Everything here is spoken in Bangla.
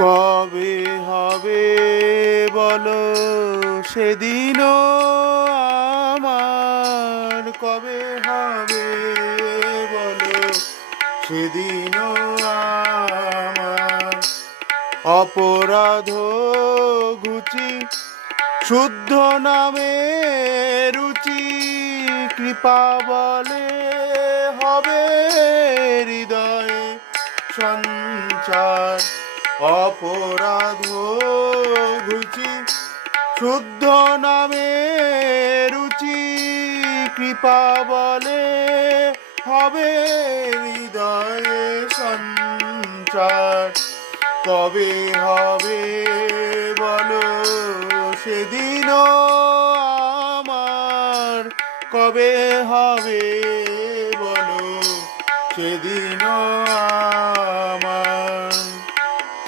কবে হবে বলো সেদিনও আমার, কবে হবে বলো সেদিনও আমার। অপরাধ ঘুচি শুদ্ধ নামে রুচি, কৃপা বলে হবে হৃদয়ে সঞ্চার। অপরাধ ঘুচি শুদ্ধ নামে রুচি, কৃপা বলে হবে হৃদয়ে সঞ্চার। কবে হবে বলো সেদিনও আমার, কবে হবে বলো সেদিনও